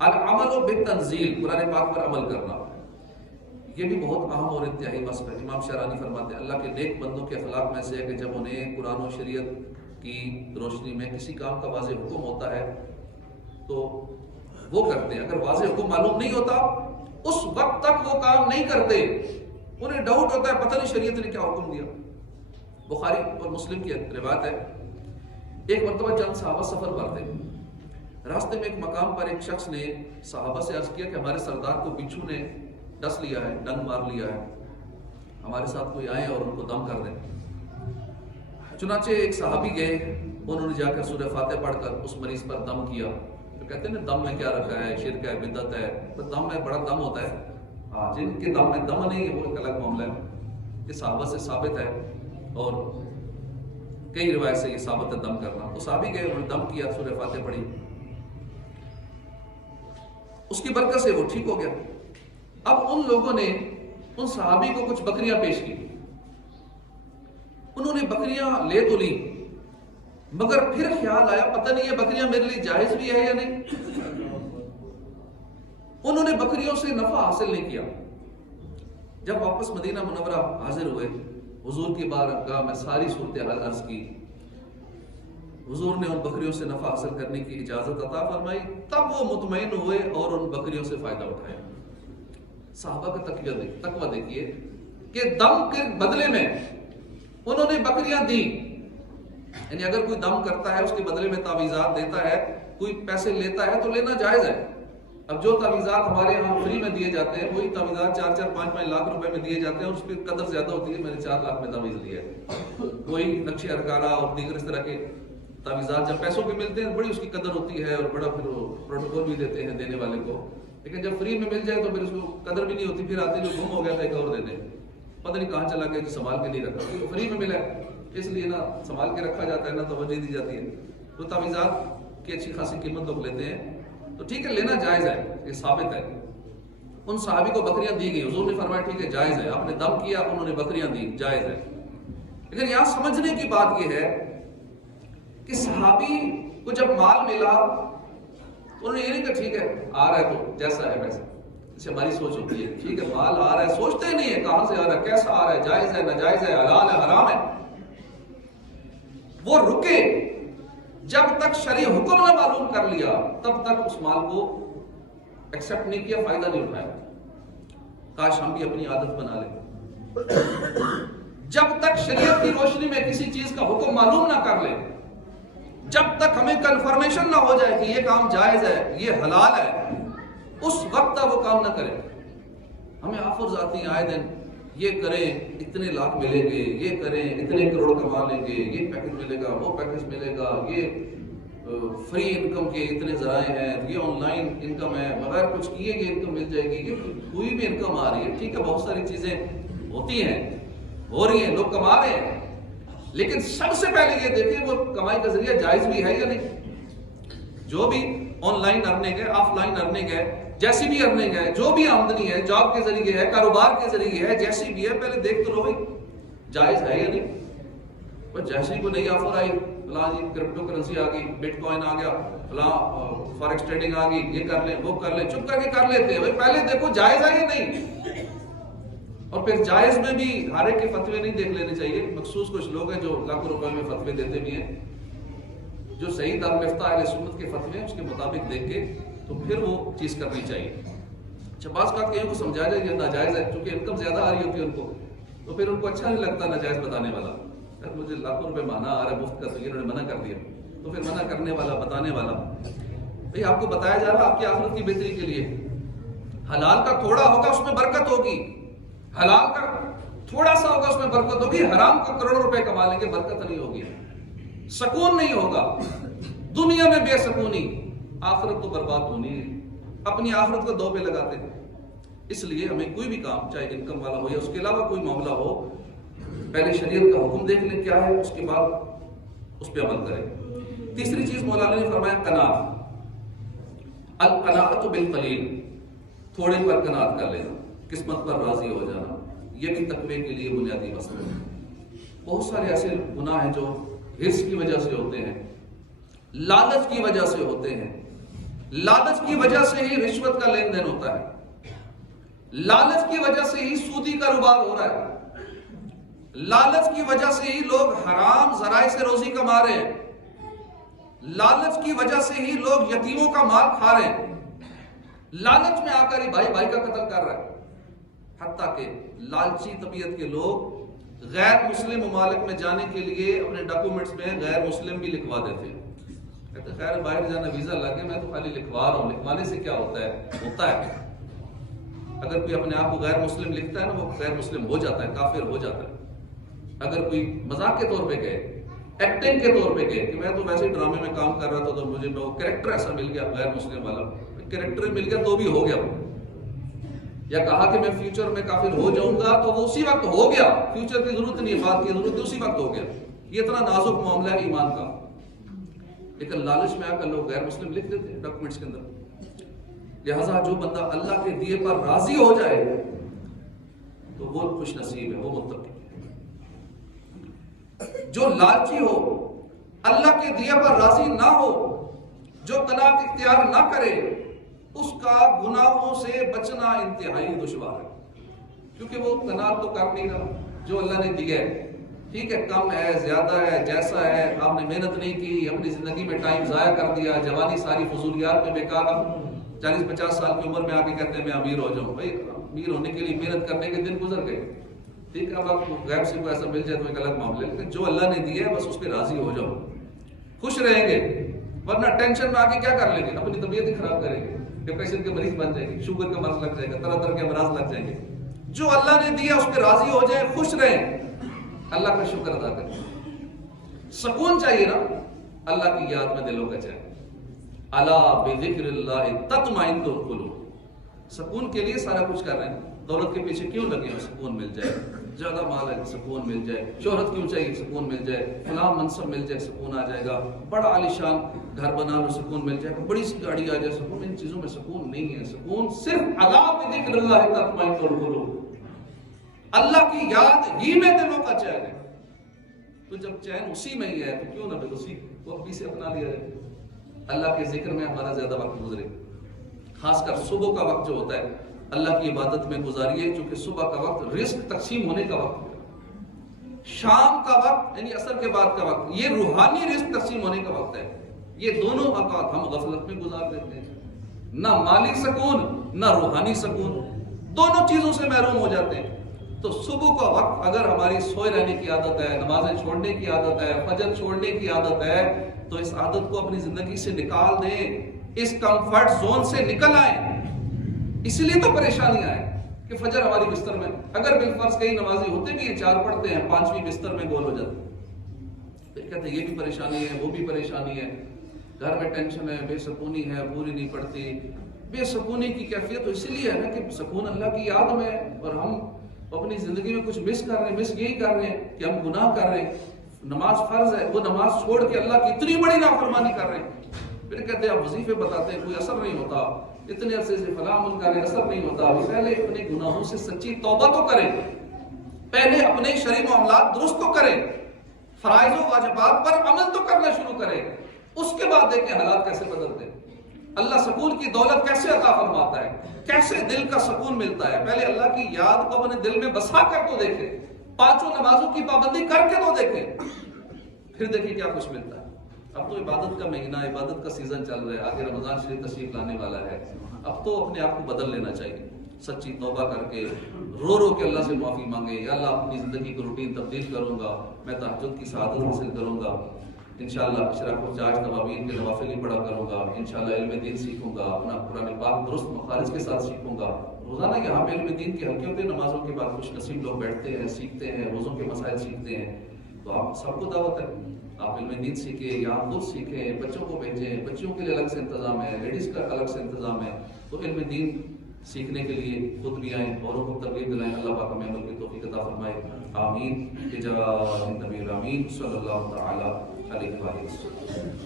العمل بالتنزیل، قرآن پاک پر عمل کرنا، یہ بھی بہت اہم اور انتہائی مسئلہ ہے۔ امام شعرانی فرماتے ہیں اللہ کے نیک بندوں کے اخلاق میں سے ہے کہ جب انہیں قرآن و شریعت کی روشنی میں کسی کام کا واضح حکم ہوتا ہے تو وہ کرتے ہیں، اگر واضح حکم معلوم نہیں ہوتا اس وقت تک وہ کام نہیں کرتے، انہیں ڈاؤٹ ہوتا ہے پتہ نہیں شریعت نے کیا حکم دیا۔ بخاری اور مسلم کی روایت ہے، ایک مرتبہ چند صحابہ سفر پر تھے، راستے میں ایک مقام پر ایک شخص نے صحابہ سے عرض کیا کہ ہمارے سردار کو بچھو نے ڈس لیا ہے، ڈنگ مار لیا ہے، ہمارے ساتھ کوئی آئے اور ان کو دم کر دیں۔ چنانچہ ایک صحابی گئے، انہوں نے جا کر سورہ فاتحہ پڑھ کر اس مریض پر دم کیا۔ تو کہتے ہیں نا دم میں کیا رکھا ہے، شرک ہے، بدعت ہے، تو دم میں بڑا دم ہوتا ہے، جن کے دم میں دم نہیں ہے وہ ایک الگ معاملہ ہے، یہ صحابہ سے ثابت ہے اور کئی روایت سے یہ ثابت ہے دم کرنا۔ تو صحابی گئے، انہوں نے دم کیا، سورہ فاتحہ پڑھی، اس کی برکت سے وہ ٹھیک ہو گیا۔ اب ان لوگوں نے ان صحابی کو کچھ بکریاں پیش کی، انہوں نے بکریاں لے تو لی، مگر پھر خیال آیا پتہ نہیں یہ بکریاں میرے لیے جائز بھی ہے یا نہیں، انہوں نے بکریوں سے نفع حاصل نہیں کیا۔ جب واپس مدینہ منورہ حاضر ہوئے، حضور کی بارگاہ میں ساری صورتحال عرض کی، حضور نے ان بکریوں سے نفع حاصل کرنے کی اجازت عطا فرمائی، تب وہ مطمئن ہوئے اور ان بکریوں سے فائدہ اٹھایا۔ صحابہ کا تقویٰ دیکھیے کہ دم کے بدلے میں انہوں نے بکریاں دی، یعنی اگر کوئی دم کرتا ہے اس کے بدلے میں تعویذات دیتا ہے، کوئی پیسے لیتا ہے تو لینا جائز ہے۔ اب جو تعویذات ہمارے یہاں فری میں دیے جاتے ہیں وہی تعویذات 4-4 5-5 لاکھ روپے میں دیے جاتے ہیں اور اس کی قدر زیادہ ہوتی ہے، میں نے 4 لاکھ میں تعویذ لیا ہے۔ کوئی نقش ارکانہ اور دیگر اس طرح کے تعویذات جب پیسوں کے ملتے ہیں بڑی اس کی قدر ہوتی ہے اور بڑا پھر وہ پروٹوکول بھی دیتے ہیں دینے والے کو، لیکن جب فری میں مل جائے تو پھر اس کو قدر بھی نہیں ہوتی، پھر آتے جو گم ہو گیا تھا ایک اور دے دیں، پتہ نہیں کہاں چلا گیا، سنبھال کے نہیں رکھا، تو فری میں ملا ہے اس لیے نا سنبھال کے رکھا جاتا ہے، نا توجہ دی جاتی ہے، تو تعویذات کی اچھی خاصی قیمت لوگ لیتے ہیں، تو ٹھیک ہے لینا جائز ہے، یہ ثابت ہے۔ ان صحابی کو بکریاں دی گئی، حضور نے فرمایا ٹھیک ہے جائز ہے، آپ نے دم کیا انہوں نے بکریاں دی، جائز ہے۔ لیکن یہاں سمجھنے کی بات یہ ہے کہ صحابی کو جب مال ملا تو انہوں نے یہ نہیں کہا ٹھیک ہے آ رہا ہے تو جیسا ہے ویسا، جیسے ہماری سوچ ہوتی ہے ٹھیک ہے مال آ رہا ہے، سوچتے نہیں ہے کہاں سے آ رہا ہے، کیسا آ رہا ہے، جائز ہے ناجائز ہے، حلال ہے حرام ہے، وہ رکے جب تک شرعی حکم نہ معلوم کر لیا تب تک اس مال کو ایکسپٹ نہیں کیا، فائدہ نہیں اٹھایا۔ کاش ہم بھی اپنی عادت بنا لیں، جب تک شریعت کی روشنی میں کسی چیز کا حکم معلوم نہ کر لیں، جب تک ہمیں کنفرمیشن نہ ہو جائے کہ یہ کام جائز ہے یہ حلال ہے، اس وقت تک وہ کام نہ کریں۔ ہمیں آفرز آتی ہیں آئے دن، یہ کریں اتنے لاکھ ملیں گے، یہ کریں اتنے کروڑ کما لیں گے، یہ پیکج ملے گا وہ پیکج ملے گا، یہ فری انکم کے اتنے ذرائع ہیں، یہ آن لائن انکم ہے، بغیر کچھ کیے یہ انکم مل جائے گی، یہ کوئی بھی انکم آ رہی ہے، ٹھیک ہے بہت ساری چیزیں ہوتی ہیں، ہو رہی ہیں، لوگ کما رہے ہیں، لیکن سب سے پہلے یہ دیکھیں وہ کمائی کا ذریعہ جائز بھی ہے یا نہیں۔ جو بھی آن لائن ارننگ ہے، آف لائن ارننگ ہے، جیسی بھی ارننگ ہے، جو بھی آمدنی ہے، جاب کے ذریعے ہے، کاروبار کے ذریعے ہے، جیسی بھی ہے پہلے دیکھ تو لو بھائی جائز ہے یا نہیں۔ بس جیسی کو نئی آفر آئی، فلاں جی کرپٹو کرنسی آ گئی، بٹ کوائن آ گیا، فلاں فارکس ٹریڈنگ آ گئی، یہ کر لیں وہ کر لیں، چپ کر کے کر لیتے ہیں، بھائی پہلے دیکھو جائز ہے یا نہیں۔ اور پھر جائز میں بھی ہر ایک کے فتوے نہیں دیکھ لینے چاہیے، مخصوص کچھ لوگ ہیں جو لاکھوں روپے میں فتوے دیتے بھی ہیں، جو صحیح دارالفتہ اہل سنت کے فتوے ہیں اس کے مطابق دیکھ کے تو پھر وہ چیز کرنی چاہیے۔ اچھا بعض بات کہیں کو سمجھایا جائے یہ ناجائز ہے، چونکہ انکم زیادہ آ رہی ہوتی ہے ان کو، تو پھر ان کو اچھا نہیں لگتا ناجائز بتانے والا، مجھے لاکھوں روپے ماہانہ آ رہا ہے مفت کا، تو یہ انہوں نے منع کر دیا، تو پھر منع کرنے والا بتانے والا، بھئی آپ کو بتایا جا رہا آپ کی آخرت کی بہتری کے لیے، حلال کا تھوڑا ہوگا اس میں برکت ہوگی، حلال کا تھوڑا سا ہوگا اس میں برکت ہوگی، حرام کا کروڑوں روپے کما لیں گے برکت نہیں ہوگی، سکون نہیں ہوگا، دنیا میں بے سکونی، آخرت تو برباد ہونی ہے، اپنی آخرت کو دو پہ لگاتے ہیں۔ اس لیے ہمیں کوئی بھی کام چاہے انکم والا ہو یا اس کے علاوہ کوئی معاملہ ہو، پہلے شریعت کا حکم دیکھ لیں کیا ہے، اس کے بعد اس پہ عمل کریں۔ تیسری چیز مولانا نے فرمایا قناعت، القناعت بالقلیل، تھوڑے پر قناعت کر لینا، قسمت پر راضی ہو جانا، یہ بھی تقوی کے لیے بنیادی مسئلہ ہے۔ بہت سارے ایسے گناہ ہیں جو حرص کی وجہ سے ہوتے ہیں، لالچ کی وجہ سے ہوتے ہیں، لالچ کی وجہ سے ہی رشوت کا لین دین ہوتا ہے، لالچ کی وجہ سے ہی سودی کاروبار ہو رہا ہے، لالچ کی وجہ سے ہی لوگ حرام ذرائع سے روزی کما رہے ہیں، لالچ کی وجہ سے ہی لوگ یتیموں کا مال کھا رہے ہیں، لالچ میں آ کر ہی بھائی بھائی کا قتل کر رہا ہے۔ حتیٰ کہ لالچی طبیعت کے لوگ غیر مسلم ممالک میں جانے کے لیے اپنے ڈاکومنٹس میں غیر مسلم بھی لکھوا دیتے ہیں، کہتے خیر باہر جانا ویزا لگے، میں تو خالی لکھوا رہا ہوں۔ لکھوانے سے کیا ہوتا ہے اگر کوئی اپنے آپ کو غیر مسلم لکھتا ہے نا، وہ غیر مسلم ہو جاتا ہے، کافر ہو جاتا ہے۔ اگر کوئی مذاق کے طور پہ گئے، ایکٹنگ کے طور پہ گئے کہ میں تو ویسے ڈرامے میں کام کر رہا تھا تو مجھے وہ کریکٹر ایسا مل گیا غیر مسلم والا، کریکٹر مل گیا تو بھی ہو گیا وہ، یا کہا کہ میں فیوچر میں کافر ہو جاؤں گا تو وہ اسی وقت ہو گیا، فیوچر کی ضرورت نہیں، بات کی ضرورت نہیں، اسی وقت ہو گیا۔ یہ اتنا نازک معاملہ ہے ایمان کا، لیکن لالچ میں آ کر لوگ غیر مسلم لکھ دیتے ہیں ڈاکومنٹس کے اندر۔ لہٰذا جو بندہ اللہ کے دیے پر راضی ہو جائے تو وہ خوش نصیب ہے، وہ متقی ہے۔ جو لالچی ہو، اللہ کے دیے پر راضی نہ ہو، جو قناعت اختیار نہ کرے، اس کا گناہوں سے بچنا انتہائی دشوار ہے، کیونکہ وہ قناعت تو کر نہیں رہا۔ جو اللہ نے دیا ہے ٹھیک ہے، کم ہے زیادہ ہے جیسا ہے، آپ نے محنت نہیں کی، اپنی زندگی میں ٹائم ضائع کر دیا، جوانی ساری فضولیات میں بیکار، 40-50 سال کی عمر میں آ کے کہتے ہیں میں امیر ہو جاؤں۔ بھائی امیر ہونے کے لیے محنت کرنے کے دن گزر گئے، ٹھیک ہے، اب آپ کو غیب سے کوئی ایسا مل جائے تو ایک الگ معاملہ ہے، لیکن جو اللہ نے دیا ہے بس اس پہ راضی ہو جاؤ، خوش رہیں گے۔ ورنہ ٹینشن میں آ کے کیا کر لیں گے، اپنی طبیعت ہی خراب کریں گے، ڈپریشن کے مریض بن جائیں گے، شوگر کا مرض لگ جائے گا، طرح طرح کے امراض لگ جائیں گے۔ جو اللہ نے دیا اس پہ راضی ہو جائیں، خوش رہیں، اللہ کا شکر ادا کریں۔ سکون چاہیے نا، اللہ کی یاد میں دلوں کا چاہیے۔ الا بذکر اللہ تطمئن القلوب، سکون کے لیے سارا کچھ کر رہے ہیں، دولت کے پیچھے کیوں لگے ہیں؟ سکون مل جائے، زیادہ مال ہے سکون مل جائے، شہرت کیوں چاہیے؟ سکون مل جائے، فلاں منصب مل جائے سکون آ جائے گا، بڑا عالیشان گھر بنا لو سکون مل جائے گا، بڑی سی گاڑی آ جائے سکون۔ ان چیزوں میں سکون نہیں ہے، سکون صرف الا بذکر اللہ تطمئن القلوب، اللہ کی یاد ہی میں دلوں کا چین ہے۔ تو جب چین اسی میں ہی ہے تو کیوں نہ پھر اسی کو اپنی سے اپنا لیا جائے، اللہ کے ذکر میں ہمارا زیادہ وقت گزرے، خاص کر صبح کا وقت جو ہوتا ہے اللہ کی عبادت میں گزاریے، چونکہ صبح کا وقت رزق تقسیم ہونے کا وقت ہے، شام کا وقت یعنی عصر کے بعد کا وقت یہ روحانی رزق تقسیم ہونے کا وقت ہے۔ یہ دونوں اوقات ہم غفلت میں گزار دیتے ہیں، نہ مالی سکون نہ روحانی سکون، دونوں چیزوں سے محروم ہو جاتے ہیں۔ تو صبح کا وقت اگر ہماری سوئے رہنے کی عادت ہے، نمازیں چھوڑنے کی عادت ہے، فجر چھوڑنے کی عادت ہے، تو اس عادت کو اپنی زندگی سے نکال دیں، اس کمفرٹ زون سے نکل آئیں۔ اس لیے تو پریشانیاں ہیں کہ فجر ہماری بستر میں، اگر بالفرض کئی نمازی ہوتے بھی ہیں، 4 پڑھتے ہیں، 5ویں بستر میں گول ہو جاتے ہیں، پھر کہتے ہیں یہ بھی پریشانی ہے وہ بھی پریشانی ہے، گھر میں ٹینشن ہے، بے سکونی ہے، پوری نہیں پڑتی۔ بے سکونی کی کیفیت تو اسی لیے ہے نا کہ سکون اللہ کی یاد میں ہے، اور ہم اپنی زندگی میں کچھ مس کر رہے ہیں، مس یہی کر رہے ہیں کہ ہم گناہ کر رہے ہیں، نماز فرض ہے، وہ نماز چھوڑ کے اللہ کی اتنی بڑی نافرمانی کر رہے ہیں، پھر کہتے ہیں آپ وظیفے بتاتے ہیں کوئی اثر نہیں ہوتا، اتنے عرصے سے فلاں عمل کر رہے ہیں اثر نہیں ہوتا۔ پہلے اپنے گناہوں سے سچی توبہ تو کریں، پہلے اپنے شرعی معاملات درست تو کریں، فرائض و واجبات پر عمل تو کرنا شروع کریں، اس کے بعد دیکھیں حالات کیسے بدلتے ہیں، اللہ سکون کی دولت کیسے عطا فرماتا ہے، کیسے دل کا سکون ملتا ہے۔ پہلے اللہ کی یاد کو اپنے دل میں بسا کر تو دیکھیں، 5 نمازوں کی پابندی کر کے تو دیکھیں، پھر دیکھیں کیا کچھ ملتا ہے۔ اب تو عبادت کا مہینہ، عبادت کا سیزن چل رہا ہے، آگے رمضان شریف تشریف لانے والا ہے، اب تو اپنے آپ کو بدل لینا چاہیے، سچی توبہ کر کے رو رو کے اللہ سے معافی مانگے، یا اللہ اپنی زندگی کو روٹین تبدیل کروں گا، میں تہجد کی سعادت حاصل کروں گا، انشاءاللہ اشراق و چاش توابین کے نوافل ہی پڑھا کروں گا، انشاءاللہ علم دین سیکھوں گا، اپنا قرآن پاک درست مخارج کے ساتھ سیکھوں گا۔ روزانہ یہاں پہ علم دین کی حلقے ہوتے ہیں، نمازوں کے بعد خوش نصیب لوگ بیٹھتے ہیں، سیکھتے ہیں، روزوں کے مسائل سیکھتے ہیں، تو آپ سب کو دعوت ہے آپ علم دین سیکھیں، یہاں خود سیکھیں، بچوں کو بھیجیں، بچوں کے لیے الگ سے انتظام ہے، لیڈیز کا الگ سے انتظام ہے، تو علم دین سیکھنے کے لیے خود بھی آئیں، اوروں کو ترغیب دلائیں، اللہ پاک ہمیں عمل کی توفیق عطا فرمائے، آمین بجاہ النبی الامین صلی اللہ تعالی علیہ وسلم۔